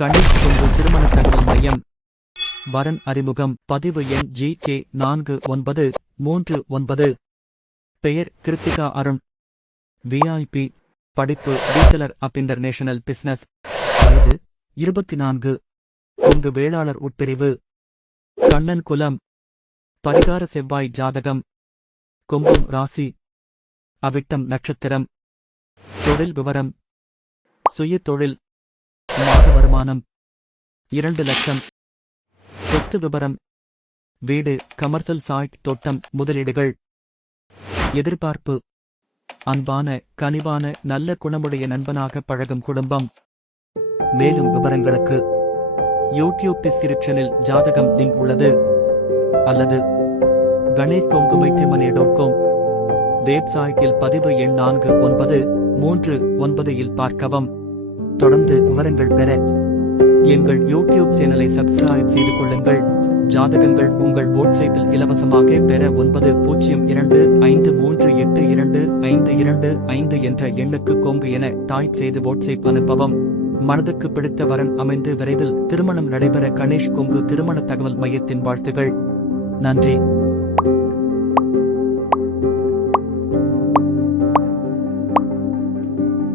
கணேஷ் கொங்கு திருமண தகவல் மையம். வரன் அறிமுகம். பதிவு எண் GK4939. பெயர் கிருத்திகா அருண். VIP. படிப்பு பேச்சலர் ஆப் இன்டர்நேஷனல் பிசினஸ். வயது 24. கொங்கு வேளாளர் உட்பிரிவு. கண்ணன் குலம். பரிகார செவ்வாய் ஜாதகம். கும்பம் ராசி. அவிட்டம் நட்சத்திரம். தொழில் விவரம். சுய தொழில். மாத வருமானம் 2 லட்சம். சொத்து விவரம். வீடு, கமர்ஷியல் சைட், தோட்டம், முதலீடுகள். எதிர்பார்ப்பு. அன்பான, கனிவான, நல்ல குணமுடைய நண்பனாக பழகும் குடும்பம். மேலும் விவரங்களுக்கு யூடியூப் டிஸ்கிரிப்ஷனில் ஜாதகம் லிங்க் உள்ளது. அல்லது ganesh.com வெப்சைட்டில் பதிவு எண் 4939 இல் பார்க்கவும். தொடர்ந்து விவரங்கள் பெற எங்கள் யூடியூப் சேனலை சப்ஸ்கிரைப் செய்து கொள்ளுங்கள். ஜாதகங்கள் உங்கள் வாட்ஸ்அப்பில் இலவசமாக பெற 9025382525 என்ற எண்ணுக்கு கொங்கு என டைப் செய்து வாட்ஸ்அப் அனுப்பவும். மனதுக்கு பிடித்த வரன் அமைந்து விரைவில் திருமணம் நடைபெற கணேஷ் கொங்கு திருமண தகவல் மையத்தின் வாழ்த்துகள். நன்றி.